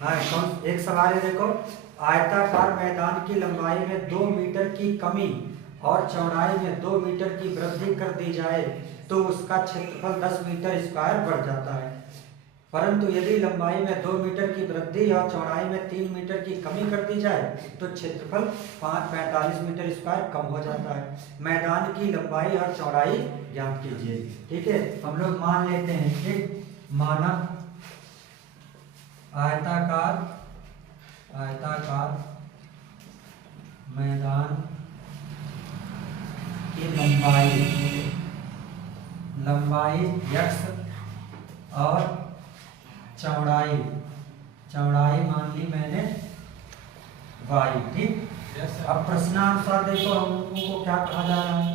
हाँ एक सवाल है देखो। आयताकार मैदान की लंबाई में 2 मीटर की कमी और चौड़ाई में 2 मीटर की वृद्धि कर दी जाए तो उसका क्षेत्रफल 10 मीटर स्क्वायर बढ़ जाता है। परंतु यदि लंबाई में 2 मीटर की वृद्धि और चौड़ाई में 3 मीटर की कमी कर दी जाए तो क्षेत्रफल 45 मीटर स्क्वायर कम हो जाता है। मैदान की लंबाई और चौड़ाई ज्ञात कीजिए। ठीक है, हम लोग मान लेते हैं कि माना आयताकार मैदान की लंबाई x और चौड़ाई मान ली मैंने y। ठीक, अब प्रश्नानुसार देखो हम लोगों को क्या कहा जा रहा है।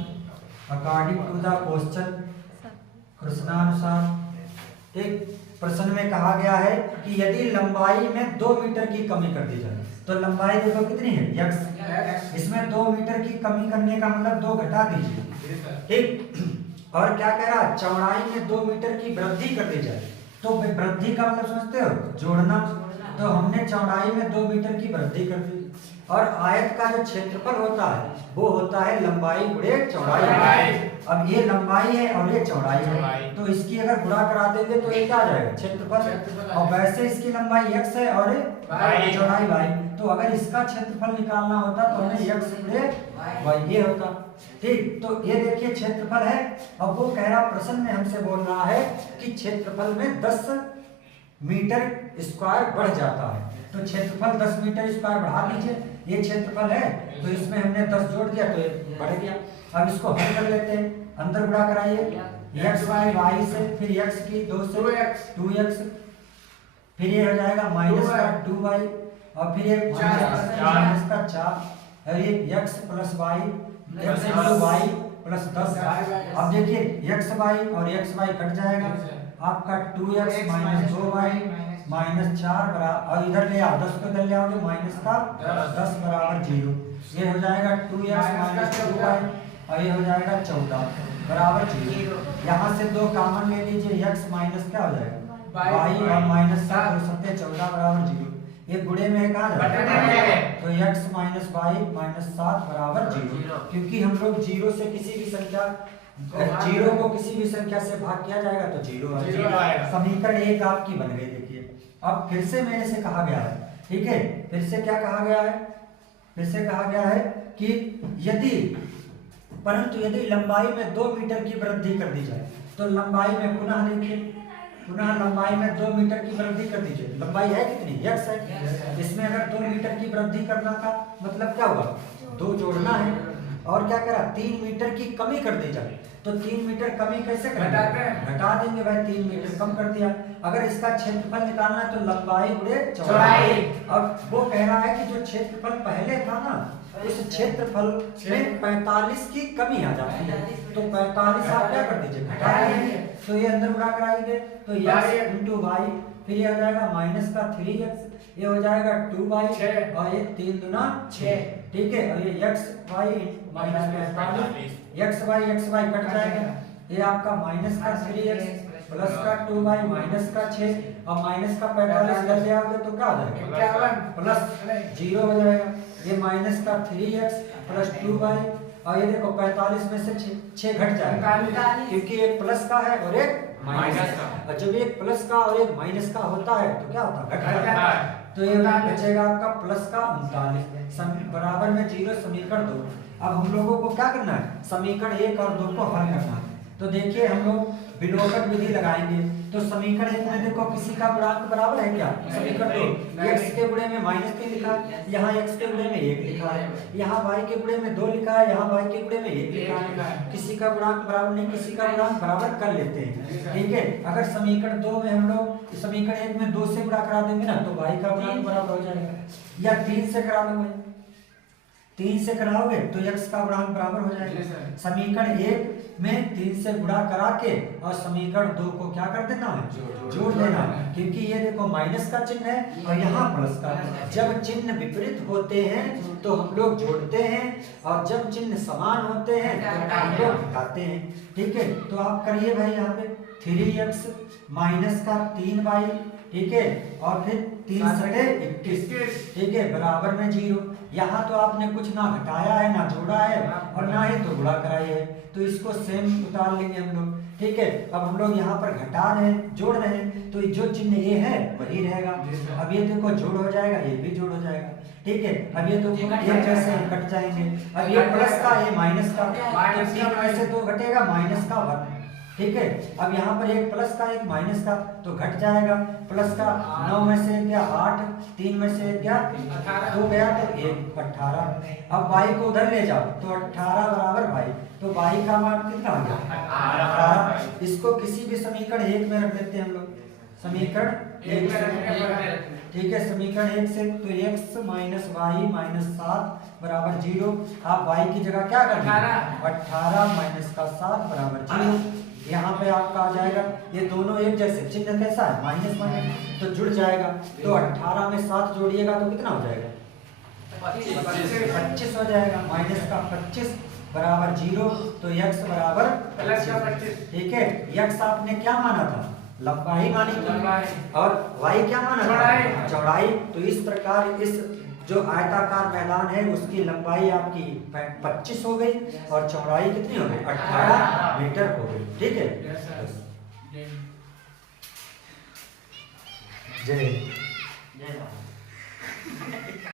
अकॉर्डिंग टू द क्वेश्चन, प्रश्नानुसार ठीक, प्रश्न में कहा गया है कि यदि लंबाई में 2 मीटर की कमी कर दी जाए तो लंबाई देखो कितनी है x, इसमें 2 मीटर की कमी करने का मतलब 2 घटा दीजिए। ठीक, और क्या कह रहा है, चौड़ाई में 2 मीटर की वृद्धि कर दी जाए तो वृद्धि का मतलब समझते हो, जोड़ना। तो हमने चौड़ाई में 2 मीटर की वृद्धि कर दी और आयत का जो क्षेत्रफल होता है वो होता है लंबाई गुणे चौड़ाई। अब ये लंबाई है और ये चौड़ाई है, तो इसकी अगर गुणा करा देंगे तो ये क्या आ जाएगा, क्षेत्रफल। और वैसे इसकी लंबाई x है और चौड़ाई y, तो अगर इसका क्षेत्रफल निकालना होता तो हमें x गुणे y ये होता। ठीक, तो ये देखिए क्षेत्रफल है। अब वो कह रहा, प्रश्न में हमसे बोल रहा है कि क्षेत्रफल में 10 मीटर स्क्वायर बढ़ जाता है, तो क्षेत्रफल 10 मीटर स्क्वायर बढ़ा दीजिए। ये क्षेत्रफल है तो इसमें हमने 10 जोड़ दिया तो ये बढ़ गया। अब इसको हल कर लेते हैं, अंदर गुणा कराइए x y से, फिर x की 2 से 2x, फिर ये हो जाएगा माइनस का 2y और फिर ये माइनस का 4 और ये x plus y, x into y plus 10। अब देखिए x y और x y कट जाएगा, आपका 2x माइनस 2y माइनस 4 बराबर, और इधर ले आओ 10 को इधर ले आओगे माइनस का 10 बराबर 0। ये हो जाएगा 2x माइनस 2y और ये हो जाएगा 14 बराबर 0। यहाँ से 2 कॉमन ले लीजिए, x माइनस क्या हो जाएगा y और माइनस 7 हो सकते 14 बराबर 0। ये गुणे में कहा जाएगा तो x माइनस y माइनस 7 बराबर 0, क्योंकि हम लोग 0 से किसी भी संख्या, 0 को किसी भी संख्या से भाग किया जाएगा तो 0 आएगा। समीकरण 1 आपकी बन गई। देखिए अब फिर से मेरे से कहा गया है, ठीक है, फिर से क्या कहा गया है, फिर से कहा गया है कि यदि लंबाई में 2 मीटर की वृद्धि कर दी जाए तो लंबाई में पुनः देखिए, पुनः लंबाई में 2 मीटर की वृद्धि कर दीजिए। लंबाई है कितनी, x है, इसमें अगर 2 मीटर की वृद्धि करना था मतलब क्या हुआ, 2 जोड़ना है। और क्या करा, 3 मीटर की कमी कर दी जाए तो 3 मीटर कमी कैसे करेंगे, घटा देंगे भाई, 3 मीटर कम कर दिया। अगर इसका क्षेत्रफल निकालना है तो लंबाई गुणे चौड़ाई। अब वो कह रहा है कि जो क्षेत्रफल पहले था ना, उस क्षेत्रफल में 45 की कमी आ जाती है, तो 45 आप क्या कर दीजिए, घटा देंगे। तो ये अंदर गुणा कराएंगे तो x इंटू वाई, फिर ये हो जाएगा माइनस का 3x, ये हो जाएगा 2y और ये 3 दुना 6। ठीक है, और ये x y minus 45, x y cut जाएगा, ये आपका माइनस का 3x प्लस का 2y माइनस का 6 और माइनस का 45 कर ले आओगे तो क्या हो जाएगा प्लस 0 हो जाएगा। ये माइनस का 3x प्लस 2y और ये देखो 45 में से 6 घट जाएगा, क्योंकि एक प्लस का है और एक माइनस का, और जब एक प्लस का और एक माइनस का होता है तो क्या होता है, घट जाता है। तो ये बचेगा आपका प्लस का 39 बराबर में 0, समीकरण 2। अब हम लोगों को क्या करना है, समीकरण 1 और 2 को हल करना है। तो देखिए हम लोग विलोपन विधि लगाएंगे, तो समीकरण 1 में देखो किसी का गुणांक बराबर है क्या, समीकरण 2 x के गुणे में -3 लिखा है, यहाँ x के गुणे में 1 लिखा है, यहाँ y के गुणे में 2 लिखा है, यहाँ y के गुणे में 1 लिखा है। किसी का गुणांक बराबर नहीं, किसी का गुणांक बराबर कर लेते हैं। ठीक है, अगर समीकरण 2 में हम लोग समीकरण 1 में 2 से गुणा करा देंगे ना तो y का गुणांक बराबर हो जाएगा, या 3 से करा दोगे, 3 से कराओगे तो x का गुणांक बराबर हो जाएगा। समीकरण 1 में 3 से गुणा करा के और समीकरण 2 को क्या कर देना है, जोड़ देना है, क्योंकि ये देखो माइनस का चिन्ह है और यहाँ प्लस का। जब चिन्ह विपरीत होते हैं तो हम लोग जोड़ते हैं और जब चिन्ह समान होते हैं तो हम लोग घटाते हैं। ठीक है, तो आप करिए भाई यहाँ पे 3x माइनस का 3y, ठीक है, और फिर 3 सटे 21, ठीक है, बराबर में 0। यहाँ तो आपने कुछ ना घटाया है ना जोड़ा है और ना ही तो गुणा कराई है, तो इसको सेम उतार लेंगे हम लोग, ठीक है। अब हम लोग यहाँ पर घटा रहे हैं, जोड़ रहे हैं, तो जो चिन्ह ये है वही रहेगा। अब ये देखो जोड़ हो जाएगा, ये भी जोड़ हो जाएगा, ठीक है। अब ये तो एक जैसे कट जाएंगे। अब ये प्लस का, ये माइनस का, तो 3 में से 2 घटेगा, माइनस का 1, ठीक है। अब यहाँ पर एक प्लस का एक माइनस का, तो घट जाएगा। प्लस का 9 में से क्या 8, 3 में से क्या 2 गया, तो 1 18। अब y को उधर ले जाओ तो 18 बराबर y, तो y का मान कितना हो गया 18। इसको किसी भी समीकरण 1 में रख देते हैं हम लोग, समीकरण 1 से, ठीक है। समीकरण 1 से तो x माइनस वाई माइनस 7 बराबर 0। आप y की जगह क्या कर देंगे 18 माइनस का 7 बराबर 0। यहाँ पे आपका आ जाएगा, ये दोनों एक जैसे, चिन्ह कैसा है माइनस माइनस, तो जुड़ जाएगा। तो 18 में 7 जोड़िएगा तो कितना हो जाएगा 25 हो जाएगा। माइनस का 25 बराबर 0, तो x बराबर प्लस का 25, ठीक है। x आपने क्या माना था, लंबाई मानी थी, और y क्या माना था, चौड़ाई। तो इस प्रकार इस जो आयताकार मैदान है उसकी लंबाई आपकी 25 हो गई और चौड़ाई कितनी हो गई 18 मीटर हो गई, ठीक है। जय